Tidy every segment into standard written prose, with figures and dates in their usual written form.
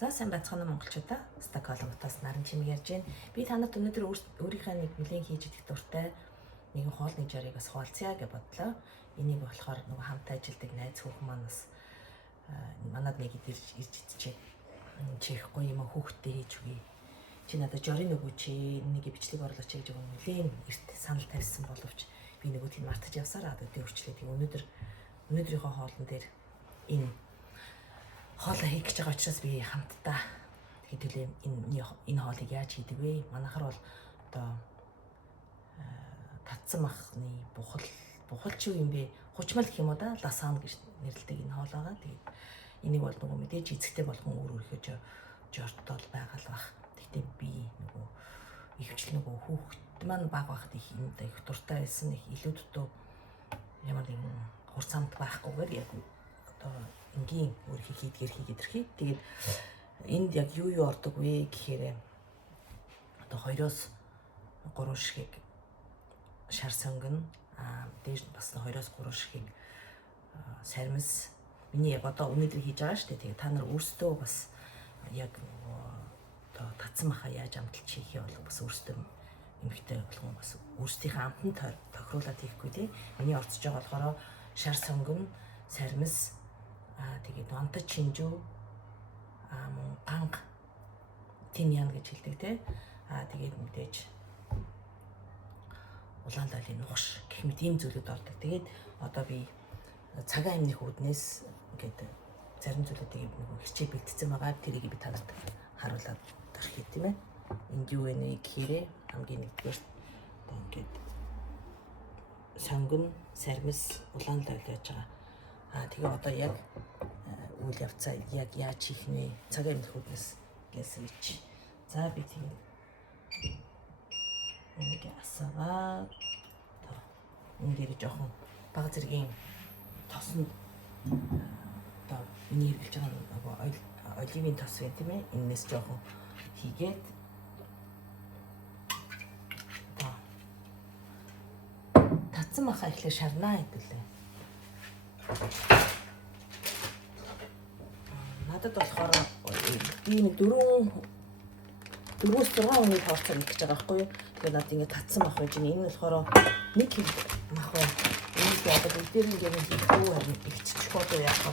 За сайн байцгаана монголчуудаа. Стокгольмоос наран чимэг ярьж байна. Би танад өнөөдөр өөрийнхөө нэг нэлээд хийж идэх дуртай нэгэн хоолны жарыг бас хуваалцъя гэж бодлоо. Энийг болохоор нөгөө хамт ажилладаг найз хүүхэн маань бас манад нэг ирж идчихээ. Чихгүй юм хүүхдээ хийж өгье. Чи надад жорын өгөө чи нэг бичлэг орлооч гэж өгөн нэлээд эрт санал тавьсан боловч би нөгөө тийм мартаж явсараа одоо тэр үрчлээ. Тэг өнөөдрийнхөө хоолн дээр энэ хоолоо хийх гэж байгаа учраас би хамтдаа хэдүүлээ энэ хоолыг яаж хийдэг вэ? Манайхаар бол одоо татсан махны бухал ч юм бэ? Хучмал гэх юм уу да? Ласаан гэж нэрлэдэг энэ хоол байгаа. Тэгээд энийг бол нөгөө мэдээж эзэгтэй болгон өөрөөхөө жортол байгаа л бах. Тэгтээ би нөгөө ихвчлэн нөгөө хүүхэд маань баг байхад их юм да их дуртай байсан их илүү дутуу ямар нэгэн хурцамт байхгүйгээр яг одоо энгийн өөрхий хийдгэрхий. Тэгээд энд яг юу ордог вэ гэхээр одоо 2-оос 3 шигийг шар сонгон дээж бас 2-оос 3 шигийг сармис миний яг одоо өнөөдөр хийж байгаа шүү дээ. Тэгээд та нар өөрсдөө бас яг одоо татсан махаа яаж амталж хийхээ бол бас өөрсдөө эмхтэй болгон бас өөрсдийнхээ амтанд тохируулаад хийхгүй тий. Миний орцож байгаа болохоор шар сонгон сармис тэгээд онтод чинжүү мөн ганг тимьян гэж хэлдэг те. Тэгээд мэдээж улаан лалын нугаш гэх мэт ийм зүйлүүд ордог. Тэгээд одоо би цагаан амных үүднээс ингээд зарим зүйлүүдийг нөгөө хичээл бэлтцсэн байгаа. Тэрийг би танарт харуулад тархив тийм ээ. Энд юу вэ гэхээр хамгийн нэгдүгээр одоо ингээд сонгон сармис улаан лал яаж байгаа. Тэгээ одоо яг үйл явцаа яг яаж хийх нэ цагаан амтнуудаас гэлсэж. За би тийм нэг асаа. Энэ дээр жоохон бага зэргийн тоснд одоо миний хэлж байгаа нөгөө оливын тос гэх тийм ээ. Энээс жоохон хийгээд татсан махаа ихлэ шарнаа хэвлээ. Надад болохоор би нэг 4-6 өдрийн тооцоо хийж байгаа байхгүй юу. Тэгээд надад ингэ татсан мах байж байна. Энэ болохоор 1 кг мах байна. Энийг одоо бүгдээр ингэ хийхгүй харин ихчих одоо яах вэ?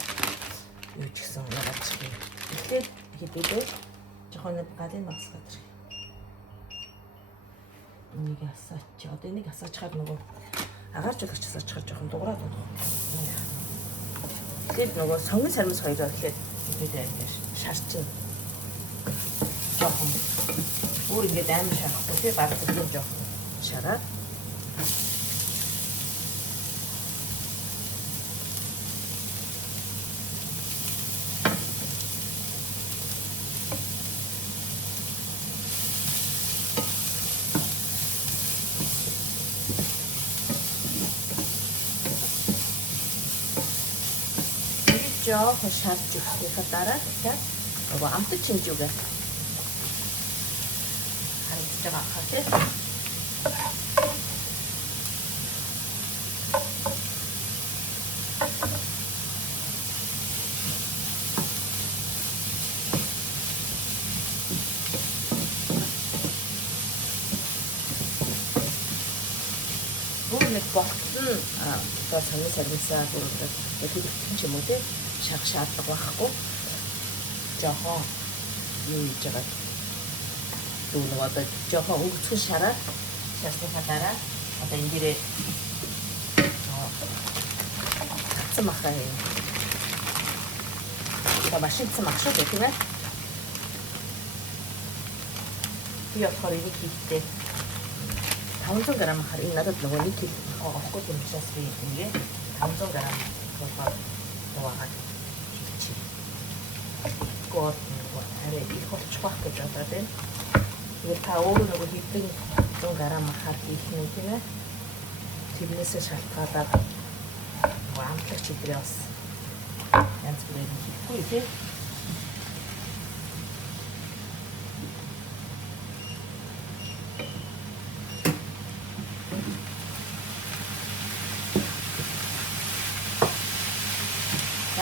Юу ч гэсэн ягаад ч юм. Эхлээд хийдээ жоохон галын мас гадар. Энийг асаач. Одоо энийг асаачхаар нөгөө агаарч болгоч асаачхаар жоохон дуграад байна. Тэгээд нөгөө сонгон сармис хоёроо ихэд бидээ шарчин жоохон өөр ингээд амар шарахгүй тий баг зөв жоохон шараад жоохон шарж өгөхөөр дараа тэгэхээр нөгөө амтд чинжүүгээ харагдаж байгаа хаа тий. Нэг богцсон одоо сонгон сармисаа бүрдээд хэлсэн ч юм уу тий шаадлага байхгүй жоохон юу хийж байгаа дүүн одоо жоохон өгцгөн шараад шаасныхаа дараа одоо энэ дээрээ татсан махаа юм одоо машинцсан мах шүү дээ тийм ээ. Би болохоор энийг хийхдээ 500 г махаар энэ надад нөгөө 1 кг авахгүй юм учраас би ингээ 500 г болоод яваад хийчих. Гол нөгөө арай их болчих واخ гэж бодоод байна. Тэгээд та өөрөө нөгөө хэдэн 100 г махаар хийх нь тийм ээ. Тэрнээсээ шалтгаалаад нөгөө амтлагч идрээ бас янз бүрээр хийхгүй тийм.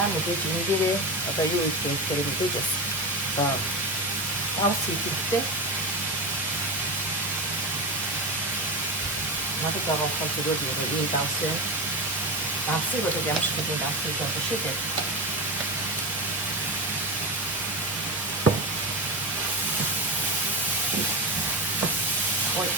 Мэдээж энэ дээрээ одоо юу хийх вэ гэхээр мэдээж одоо давс хийхдээ надад байгаа болохоор зүгээр ийм давс юм. Давсыг бол ямар ч хэдийн давс хийж болно шүү дээ. Ой.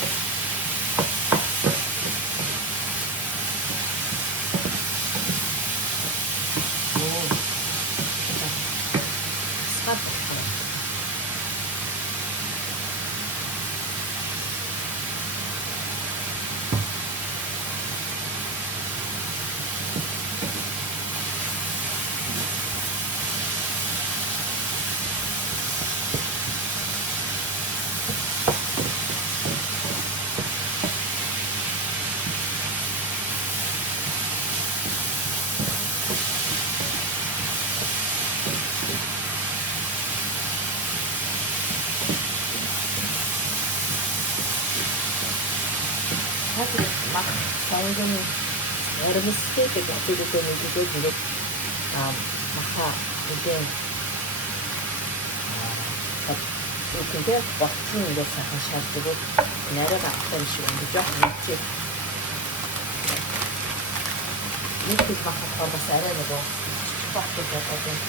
Mak soнгон өрмөстэй гэж боддог юм тэгээд маха үгүй үгүй болчихно гэж сайхан шаарддаг нарийн авсан шиг юм жоох нэг нэг их маха бас арай нэг багтдаг байдаг юм.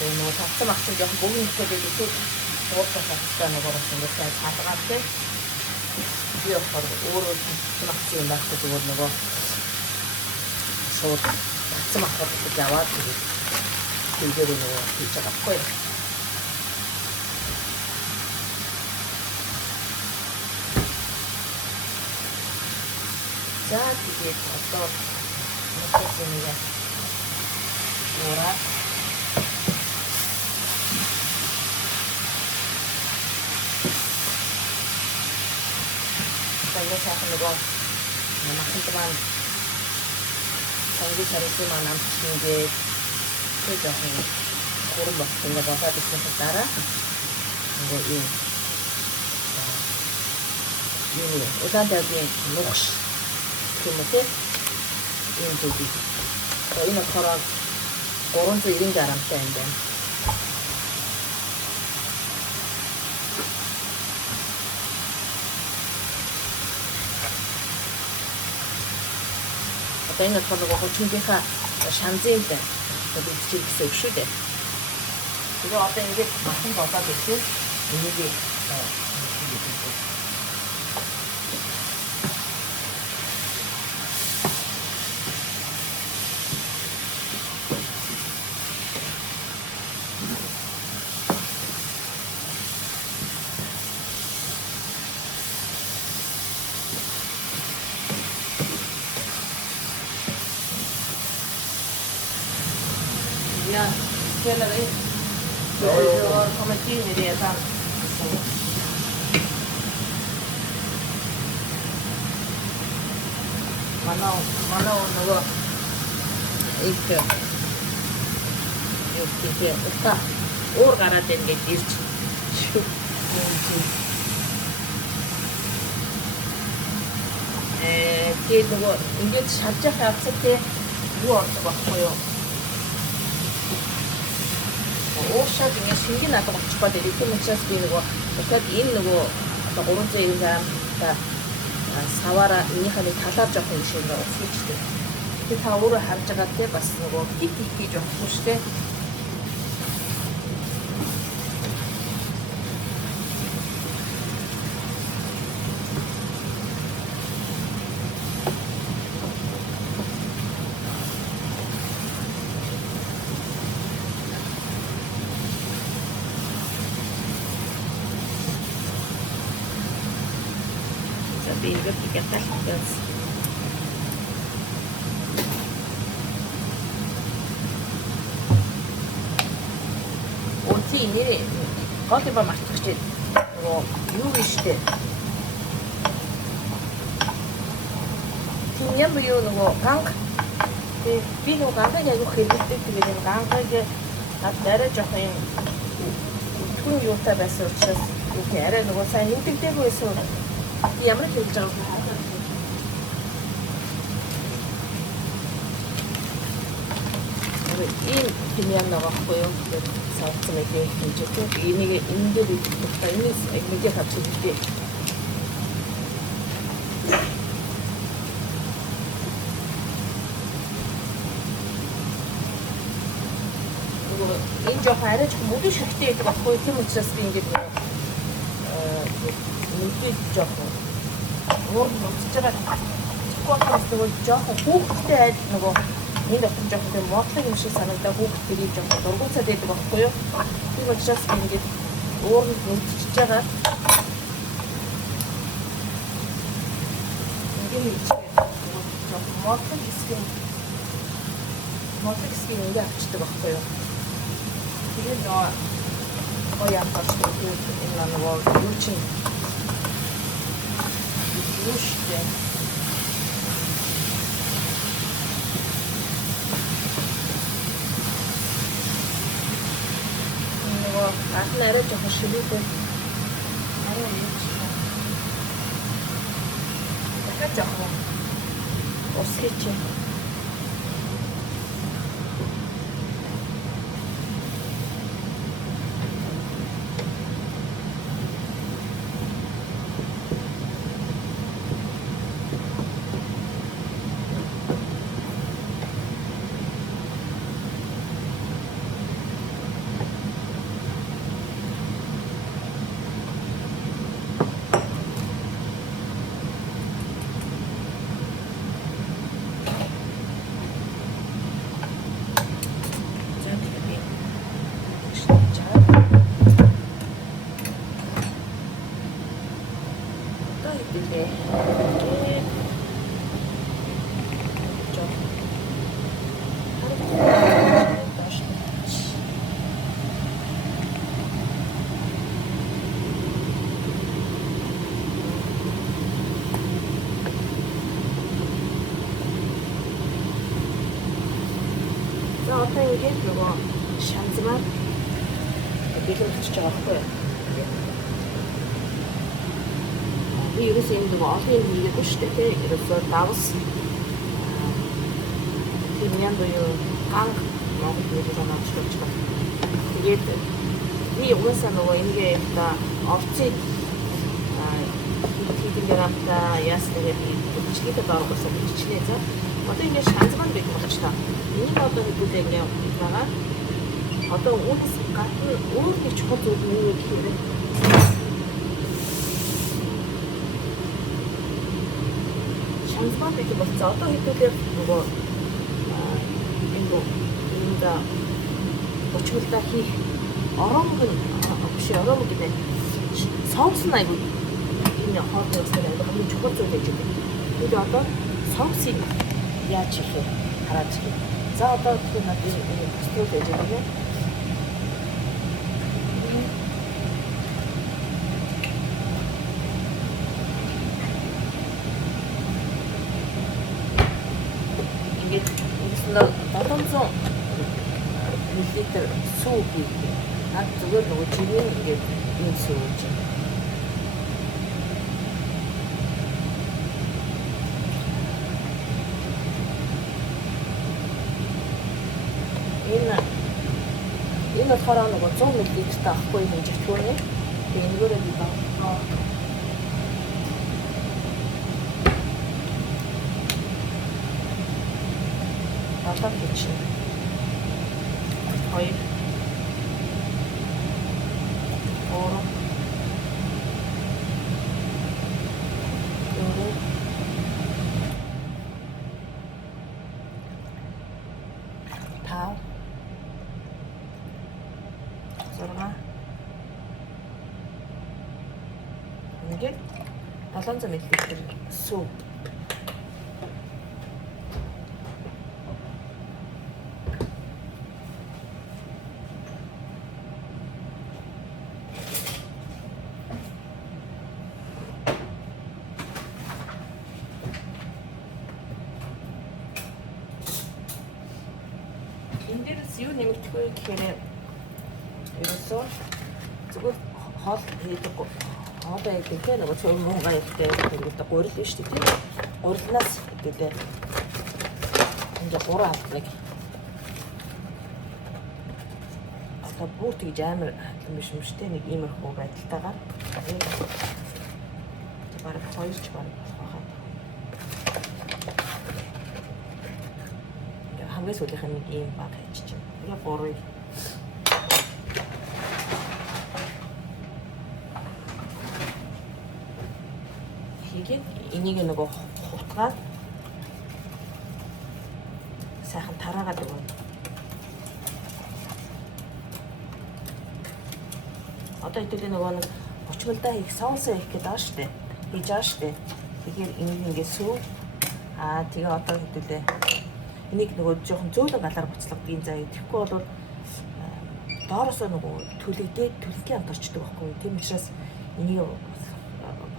Нөгөө тавцсан ахсан жоохон богино хөтөлөд ихэд уурсах хэрэгтэй нөгөө бас сайн цаалгаад тий. Би болохоор өөрөө тавцсан ахсан юм байхгүй зүгээр нөгөө шууд тавцсан ахад яваад тэгээд нөгөө хийж байгаа байхгүй. За тэгээд одоо нэг уураа сайхан нөгөө маханд маань сонгож харсан маань амтчингээ тэг жоохон хуран болох ингээ болоод ирсэн дараа ингээ ийм удаан давгийн нугш гэмтэй ийм зүйлийг энэ хороо 390 грамтай юм байна. Энэ болохоор хожимдынхаа шанзын дээр одоо бичиж гэсэн үг шүү дээ. Тэгээ одоо ингэж махан болоод ирсэн. Энийг ja, spelar in. Så kommer in i det sen. Mana något inte det ofta organet den geht тэгээд нөгөө ингээд шалжих явцтай юу ордог байхгүй юу? Уушаад ингээд шингэн надад очих гээд ирэх учраас би нөгөө дахиад энэ нөгөө одоо 390 грамтай саваараа энийхээ нэг талаар жоох юм шиг уусчихтэй. Тэгээд та өөрөө харж байгаа те бас нөгөө хит хийж болохгүй шүү дээ. Би wirklich gedacht, dass Үнтэй нэрээ гол юм мартах гэж нөгөө юу гэжтэй. Тиньян буюу нөгөө ганг. Би нөгөө гангыг аягүй хэрэглэдэг. Тэгээд энэ гангыг над дараа жоох юм түн юутай байсан учраас үгүй арай нөгөө сайн нэмдэгдээгүй байсан. Би ямар л хэлж байгааг хаалаа. ийм премиум байгаа хгүй юу? Савцсан мэдээ хэмжээтэй. Энийг энэ дээр та энэ мэдээ хавч үзтээ. Энэ жоох арай ч мөдөж шигтэй байдаг байхгүй тийм учраас би ингэж мөдөж жоох өөр нуцж байгаа. Тэгвэл нөгөө жоох хүүхдтэй айл нөгөө энэ дотор жоох тийм мотлог юм шиг санагдаа хүүхдтэй жоох дургуцаад байдаг байхгүй юу? Тийм учраас би ингэж өөр нуцж байгаа. Ингэж жоох мотлог хэсгийг ингэ авчдаг байхгүй юу? Тэгээд оян пастор энэ нөгөө юу чинь юуштэй нөгөө ахна арай жоохон шилүүтэй арай юм шиг дахиад жоохон ус хийчих. Одоо ингэж нөгөө шанзмаар бэлэн болчихж байгаа байхгүй юу? Би ерөөсөө энэ нөгөө олон юм хийгээгүй шүү дээ тий. Ерөөсөө давс тийм юм буюу ганг Монгол хэлээр санаачилж байна. Тэгээд би угаасаа нөгөө энэгээ та орцыг хийдгээр амта яасныг бичлэгээ дааргуулсан бичлээ за. Одоо ингэ шанзмаар бий болчихлоо. Энийг одоо хэдүүлээ ингэ байгаа. Одоо үүнээс гадна өөр нэг чухал зүйл нь юу гэхээр шанзмаар бий болцоо. Одоо хэдүүлээ нөгөө энэ бочголда хийх оромг биш оромг гэдэг сонгос нь айгүй энэ хоолны устай хамгийн чухал зүйл гэж байна. Бид одоо сонгосыг яаж хийх вэ? Хараач гэх. За одоо тэгэхээр надад энэ постол гэж байгаа юм. Ингээд 700 мл сүү хийх. Наад зүгээр нөгөө жирийн ингээд энэ сүү чинь. Энэ болохоор нөгөө 100 мл-тэй авахгүй хэмжигдэхгүй нэ. Тэгээ энэгээрээ би баа. Батар хийчих. Хоёр. Гурав. Дөрөв. Тав. 6. Ингээд 700 мл сүү. Энэ дээрс юу нэмэгдэхгүй гэхээр ерөөсөө зүгээр хоол хийдэг хоолоо хийдэг те нөгөө цөмөн гайхтай гэдэг гурил биш үү те. Гурилнаас гэдэг ингээ 3 албаныг одоо бүр тэгж амар хатан биш юм шүү те. Нэг иймэрхүү байдалтайгаар бараг 2 ч бараг болохоо. Хамгийн сүүлийнх нь нэг ийм баг хийчих чинь. Тэгээ 3-ыг хийгээд энийг нөгөө хутгаад сайхан тараагаад өгнө. Одоо хэдүүлээ нөгөө нэг очмолдоо хийх соусоо хийх гэдэг аа штэ. Хийж байгаа штэ. Тэгэхээр энийг ингээд сүү. Тэгээ одоо хэдүүлээ энийг нөгөө жоохон зөөлөн галаар буцлагдаг заа. Тэгэхгүй бол доороосоо нөгөө төлөгдээд төлөнгийн амт орчдөг байхгүй. Тийм учраас энийг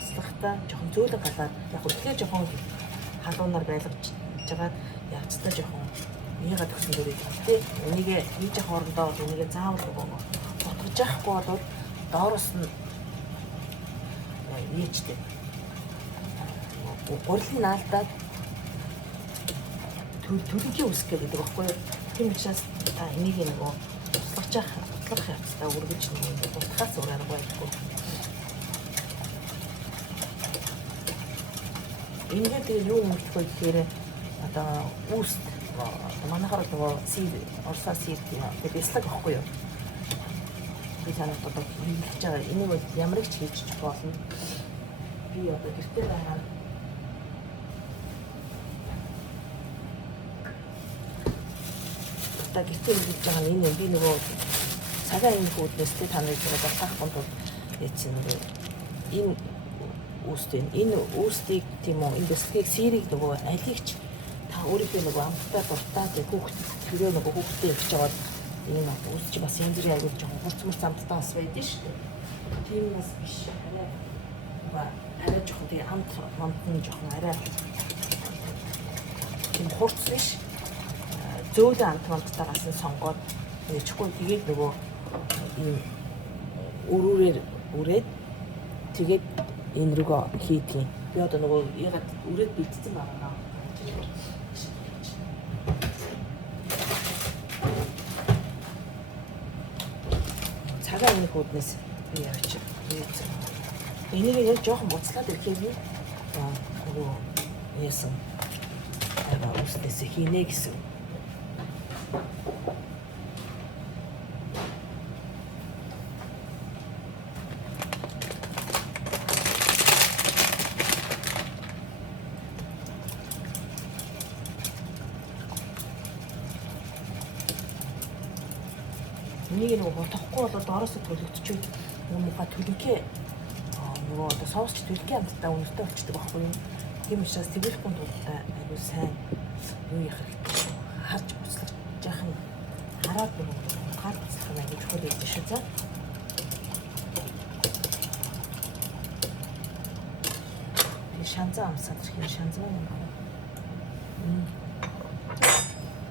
буцлагтаа жоохон зөөлөн галаар яг үгээр жоохон халуунаар байлгаж жагаад явцдаа жоохон яагаад өгсөн дөрөв тий. Энийг хийж хоорондоо энийг заавал нөгөө утгаж яахгүй бол доороос нь ийжтэй. Гурилын наалдаад төлөвийн үсэх гэдэг байхгүй юу? Тийм учраас та энийг нөгөө туслах явцдаа үргэж нэг утгаас өөр арга байхгүй. Ингээд юу юм бэ гэхээр одоо үүст манайхаар нөгөө орсаа сийд гэдэг бяцлаг байхгүй юу? Би танад одоо хэлж байгаа энийг бол ямар ч хийж болно. Би одоо гэртээ байгаа та гэртээ хийж байгаа энэ би нөгөө цагаан энэ хүүднээс тэ таныг нөгөө батгахгүй тул яцсан нөгөө энэ үүстэй энэ үүстийг тийм үү энэ дэслэгийг сэрийг нөгөө алигч та өөрийнхөө нөгөө амттай дуртай тэг хүүхд төрөө нөгөө хүүхдээ өгч жагаад энэ үүсч бас янз бүрийн аягүй жоохон хурцмал амттай бас байдаг шүү дээ. Тийм бас биш арай жоохон тийм амт нь жоохон арай тийм хурц биш зөөлөн амтмантайгаас нь сонгоод ээжгүй тэгээд нөгөө энэ өрөөрээр үрээд тэгээд энэ рүүгээ хийдгийг. Би одоо нөгөө ягаад үрээд бэлдсэн байгаа. Цагаан энэ хүүднээс яваач. Энийг яг жоохон буцлаад ирэхээр нөгөө яасан үснээс хийнэ гэсэн. Энийг нөгөө тохгүй бол доороос төлөгдчихвэл нөгөө муха төлөнхөө нөгөө одоо соусч төлөнхөө амттай үнэртэй болчихдог байхгүй юу? Тийм учраас тэгэлхэн тултай айгүй сайн юу яах хэрэгтэй. Харж буцлах жаахан хараад нөгөө гал буцлах нь айгүй чухал байдаг шүү за. Die шанзаа амсаад ирэх шанзаа юм байна.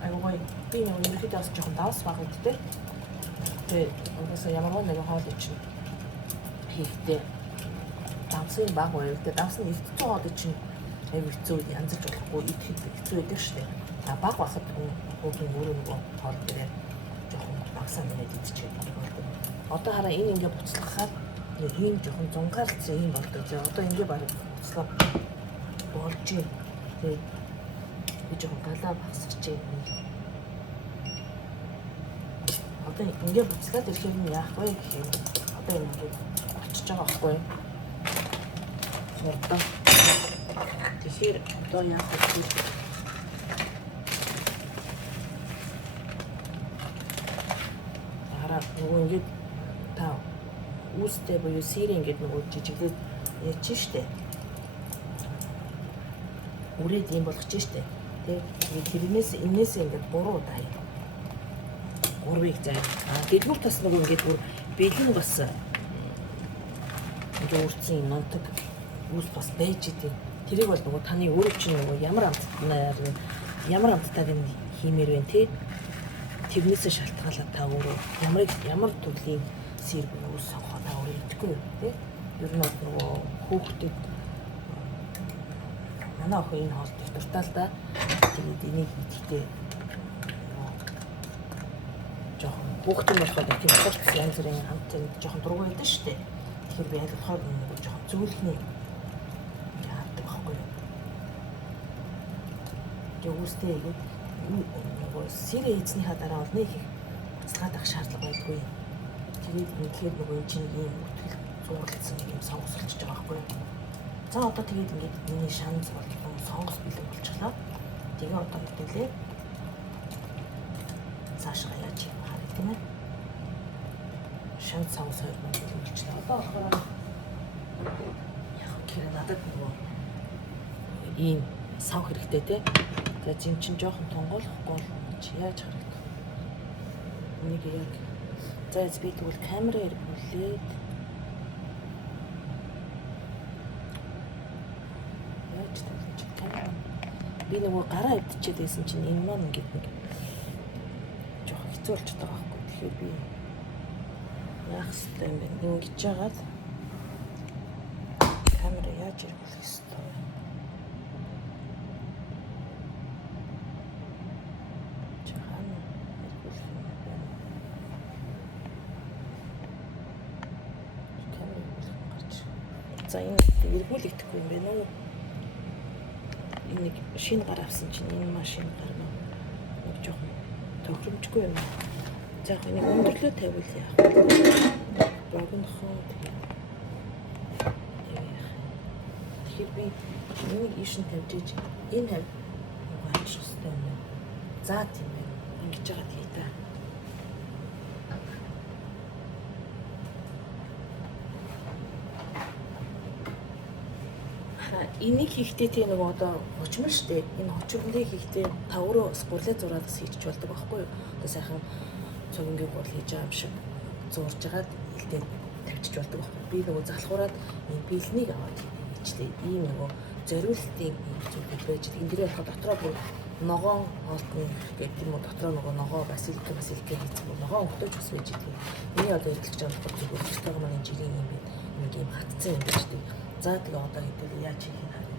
Айгүй би нөгөө ерөөдөө бас жоохон давс баг үдтэй. Тэгээд угаасаа ямар нэгэн хоол чинь хийхдээ давсын баг уу гэдэг давсан 900 хоол чинь айгүй хэцүү янзлж болохгүй идэх хэцүү байдаг шүү дээ. Баг бахад хүүгийн өөрөө нөгөө хоол дээрээ жоохон багсаа нээд идчихээд байдаг. Одоо хараа энэ ингээ буцлахаар ийм жоохон зунгаалцсан юм болдог. Одоо ингээ баг буцлаа болж юм. Тэгээд би жоохон галаа багсчих юм. Одоо ингээ буцлаад ирэхээр нь яах вэ гэхээр одоо энэ ингээ очиж байгаа байхгүй юу? Хурдан. Тэгэхээр одоо яах вэ? Хараа нөгөө ингээ та үүстэй буюу сэрийн ингээ нөгөө жижиглээд яач штэ. Үрээд юм болгож штэ. Тэгээд тэрнээс энээс ингээ 3 удаа хий. 3-ыг заа. Дэдмүр тас нөгөө ингээд бүр бэлэн бас ингээ үрцэн юм нутаг үүс бас байж идэв. Тэрийг бол нөгөө таны өөрөө чинь нөгөө ямар амттайг хиймээр вэ те? Тэрнээсээ шалтгаалаад та өөрөө ямар төрлийн сэр буюу ус сонгохоо та өөрөө идэхгүй тий. Ер нь нөгөө хүүхдэд манай охин энэ хоолт их дуртай л да. Тэгээд энийг идэхдээ жоохон хүүхдийн болохоор тийм хол гэсэн янз бүрийн хамт жоохон дургүй байдаг шүү дээ. Тэгэхээр би аль болохоор нэг жоохон зөвлөхний яадаг байхгүй юу. Тэгээд үстэй нөгөө сэрэ эзнийхаа дараа бол нэг их буцалгаад авах шаардлага байдгүй. Тэгээд үнэхээр нөгөө энэ чинь ийм үтгэл зурлалцсан юм сонгос болчихж байгаа байхгүй юу. За одоо тэгээд ингээд миний шанс болон сонгос бэлэн болчихлоо. Тэгээ одоо мэдээлээ цаашаа яаж юм харах тийм ээ. Шанс сонгос 2 бэлэн болчихлоо. Одоо болохоор яг хэрэг надад нөгөө ийм сав хэрэгтэй те. Тэгээд зин чин жоохон тонгоолохгүй бол чи яаж харагдах. Энийг яг за би тэгвэл камера эргүүлээд би нөгөө гараа өвдчихэд байсан чинь энэ маань ингээд нэг жоох хэцүү болчиход байгаа байхгүй. Тэгэхээр би яах ёстой юм бэ? Ингэж жагаад камера яаж эргүүлэх ёстой вэ? Жахан эргүүлэх юм байна. Камера эргүүлэх гарч. За энэ эргүүлэгдэхгүй юм байна уу? Нэг шинэ гар авсан чинь энэ машин гар нэг жоохон тохиромжгүй юм. За яг нэг өндөрлөө тавиул яах вэ? Богинохоо тэгэхээр би энийг ийшин тавьж иж энэ тавь авчих хэрэгтэй юм. За тийм ээ. Ингэж байгаа тий та. Энийг хийхдээ тийм нэг одоо хучмал штэ. Энэ хучмалыг хийхдээ та өөрөө спорлээ зураадас хийчих болдог байхгүй юу? Одоо сайхан цогнгийн гол хийж байгаа юм шиг зурж агаад илдээ тавьчих болдог байхгүй юу? Би нөгөө залхуураад энэ бэлнийг аваад хийчлээ. Ийм нөгөө зориултын зүйлүүд байж байгаа. Энэ дээрээ болохоор дотроо бүр ногоон хоолтны гэдэг юм уу? Дотроо нөгөө ногоо басилика хийсэн бүр ногоон өгтөж бас байж байгаа. Миний одоо эргэлж байгаа болохоор зүгээр өөртөө маань жилийн юм бэ. Нэг юм хатцсан юм байна штэ. За тэгээ одоо хэдүүл яаж хийх юм харъя.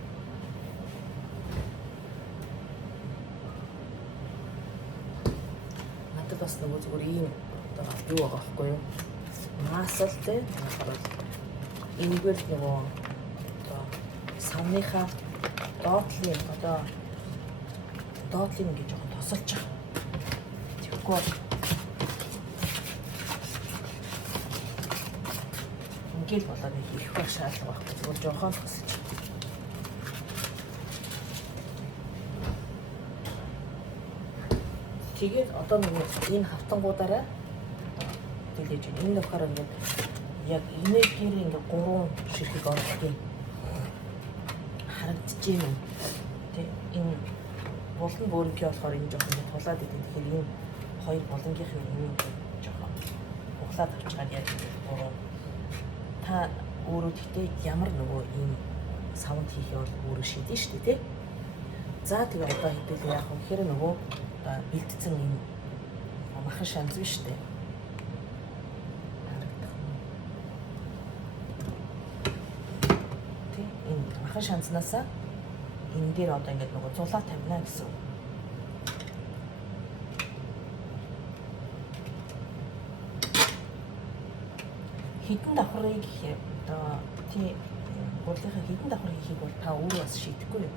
Надад бас нөгөө зүгээр ийм одоо юу байгаа байхгүй юу? Масал те энэгээр нөгөө одоо самныхаа доотлын одоо доотлын ингэж жоохон тосолж байгаа. Тэгэхгүй бол ингээл болоод хийх байх шаардлага байхгүй. Зүгээр жоохон тосож. Тэгээд одоо нөгөө энэ хавтангуудаараа тэлээж байна. Энэ болохоор ингээд яг энергээр ингээд 3 ширхэг оруулах харагдчихээн. Тэ энэ болон бөөрөнгөө болохоор энэ жоохон ингээд тулаад идэв. Тэгэхээр энэ хоёр болонгийнхын юм жоохон углаад авчгаад яаж 3 та өөрөө тэгтээ ямар нөгөө ийм саунд хийхээ бол өөрөө шийдэн шүү дээ тий. За тэгээ одоо хэдүүл яах вэ гэхээр нөгөө бэлдсэн ийм махан шанз биш үү? Тий энэ махан шанзнасаа энэ дээр одоо ингээд нөгөө зулаа тавина гэсэн. Хитэн давхрыг одоо тий гурлынхаа хитэн давхар хийхийг бол та өөрөө бас шийдэхгүй юу?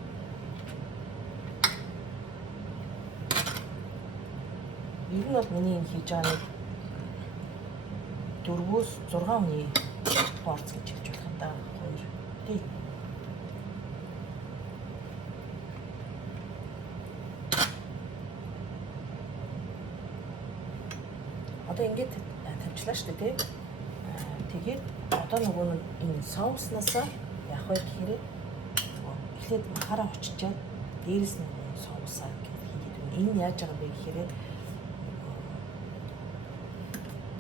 Ер нь бол миний энэ хийж байгаа нэг 4-өөс 6 хүний порц гэж хэлж болох юм да. 2 тий. Одоо ингээд тавьчлаа шүү дээ тий. Тэгээд одоо нөгөө энэ соуснасаа яах вэ гэхээр эхлээд махаараа очичаад дээрээс нь соусаа гэдэг хийгээд байна. Энэ яаж байгаа бэ гэхээр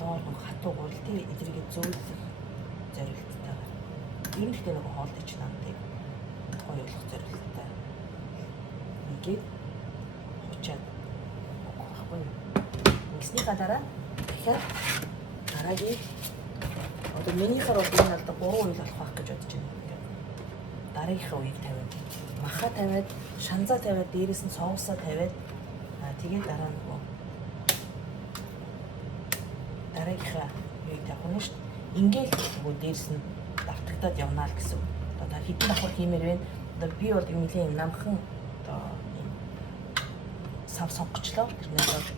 доор нэг хатуу гурал тий эдрийг зөөлөх зорилттайгаар. Ийм ихтэй нөгөө хоолтой ч намтыг гоё болох зорилттой. Ингээд хуучаад байхгүй. Ингэснийхаа дараа дахиад дараагийн Одоо минийхэр бол энэ алдаа 3 үйл болох байх гэж бодож байна. Ингээд дараагийнхаа үеийг тавиад, маха тавиад, шанзаа тавиад, дээрээс нь соусаа тавиад тэгээд дараа нь дараагийнхаа үеийг тавих нь шүү дээ. Ингээл нөгөө дээрээс нь давтагдаад явнаа л гэсэн. Одоо хэдэн давхар хиймээр байна. Одоо би бол нэлээд юм намхан одоо сав сонгочлоо. Тэрнээс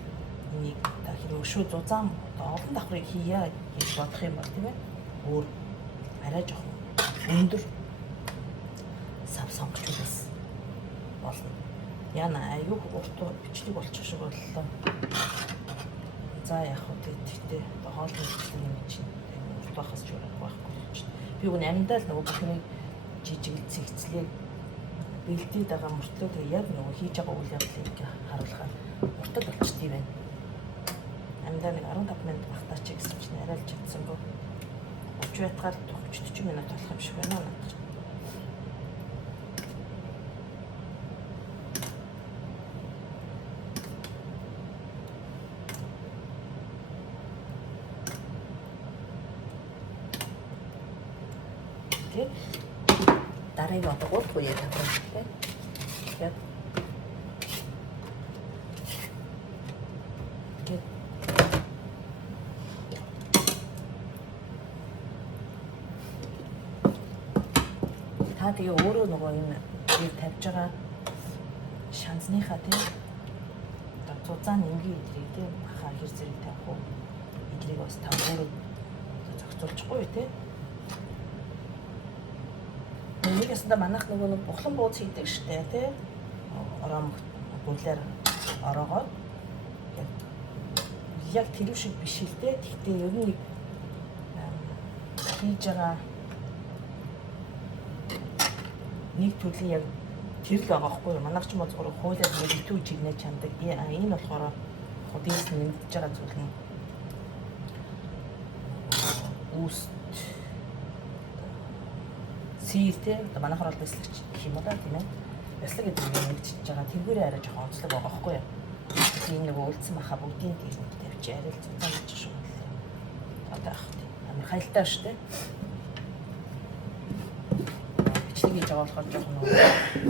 нэг хэрэг өшөө зузаан олон давхрыг хийя гэж бодох юм бол тийм ээ. Өөр арай жоохон өндөр сав сонгочлоос болно. Яна аюу урт бичлэг болчих шиг боллоо. За яг хөө тэгтээ одоо хоолны бичлэг юм чинь урт байхаас ч өөр байхгүй чинь. Би гоо амьдаа л нөгөө бүхнийг жижиг цэгцлээ бэлдээд байгаа мөртлөө тэгээ яг нөгөө хийж байгаа үйл явдлыг харуулахаар уртад болчтой байна. Амьдаа нэг 15 минут багтаач гэсэн чинь арай л чадсангүй. 30 байтгаар 30-40 минут болох юм шиг байна надад. Дараагийн одоо гурдгүй яа тавьчихсан. Тэгээд та тэгээ өөрөө нөгөө энэ тавьж байгаа шанзныхаа тийм одоо зузаан нэмгийн идрийг тийм хаа хэр зэрэг тавих уу идрийг бас та өөрөө зохицуулчихгүй тийм. Нэг ясанда манайх нөгөө нэг бухлан бууз хийдэг штэ тий. Ороо бүлээр ороогоод яг тэр шиг биш л дээ. Тэгтээ ер нь хийж байгаа нэг төрлийн яг тэр л байгаа байхгүй юу? Манайх ч юм уу зураг хуулиар нэг итүү чигнэж чамдаг. Энэ болохоор худээс нэмж байгаа зүйл нь үст сэлтэй одоо манайхаар бол бяслагч гэх юм уу тийм ээ. Бяслаг гэдэг нь нэгжиж байгаа тэргүүрээ арай жоохон онцлог байгаа байхгүй юу? Тийм нэг үлдсэн маха бүгдийн дээр тавьж арай л зузаан болчих шиг байна. Одоо ах тийм амар хайлтаа шүү дээ. Бичлэг хийж байгаа болохоор жоохон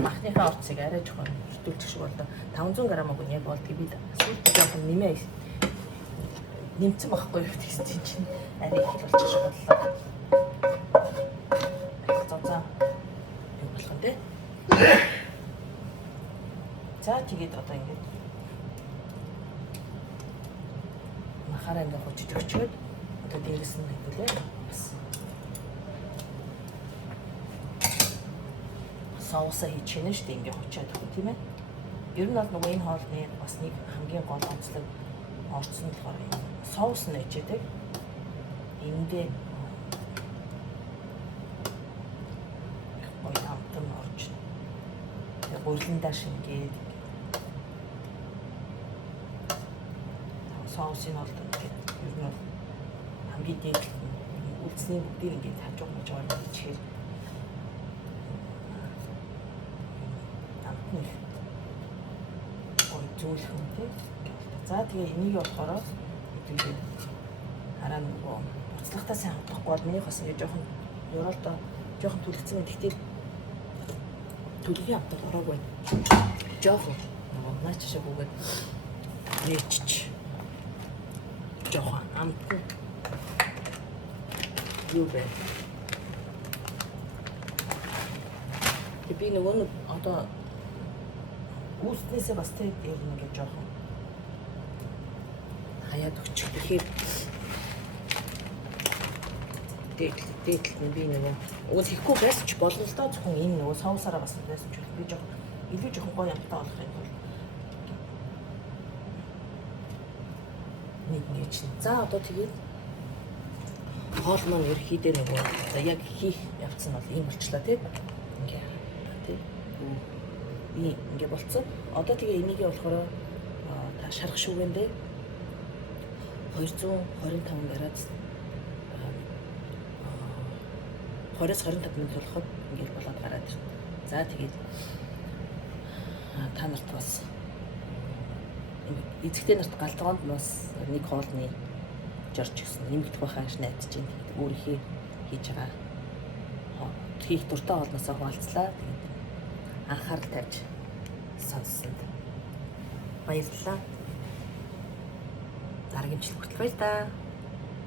махныхаа орцыг арай жоохон хөтөлчих шиг болдоо 500 г үг нь яг болдгийг би сүүлд жоохон нэмээ нэмсэн байхгүй юу гэсэн чинь арай их болчих шиг боллоо. За тэгээд одоо ингэж махаараа ингээ хожиж өчөөд одоо дээрээс нь хэвлээ бас соусаа хийж шинэ шүү дээ ингээ хучаад өгөх тийм ээ. Ер нь бол нөгөө энэ хоолны бас нэг хамгийн гол онцлог орцсон болохоор соус нь ичээдэг. Эндээ гоё амтан орж гурландаа шингээд соусын бол ер нь бол хамгийн дээд үлдсний бүгдийг ингээд тавьж өгч байгаа юм чигээр амтны гоё зөөлхөн тийм. За тэгээ энийг болохоор идэвхтэй хараа нөгөө буцлагтаа сайн хавдахгүй бол миний бас нэг жоохон ерөөлдөө жоохон түлхсэн юм. Гэхдээ түлхийн хавдаг ороогүй жоохон нөгөө наач шиг үгээд нээчч жоохон амтгүй юу бэ? Би нөгөө нэг одоо үүснээсээ бас тэр ингээд жоохон хаяад өччих. Тэгэхээр дээдлэл нь би нөгөө уус ихгүй байсан ч болно л доо зөвхөн энэ нөгөө соусаараа бас байсан ч би жоохон илүү жоохон гоё амттай болох юм бол нэг чинь. За одоо тэгээд хоол маань ерхий дээр нөгөө за яг хийх явцсан бол ийм болчлаа тийм. Ингээ тийм. Ингээ болцсон. Одоо тэгээ энийг болохоор та шарах шүүгэндээ 225 градус 20-25 минут болоход ингээд болоод гараад ирнэ. За тэгээд та нарт бас эзэгтэй нарт галтгоонд бас нэг хоолны жорж гисэн нэмэгдэх байхаа гэж найдаж байна. Тэгээд өөрийнхөө хийж байгаа хийх дуртай олноосоо хуваалцлаа. Тэгээд анхаарал тавьж сонссонд баярлалаа. Дараагийн жил хүртэл баяр таа.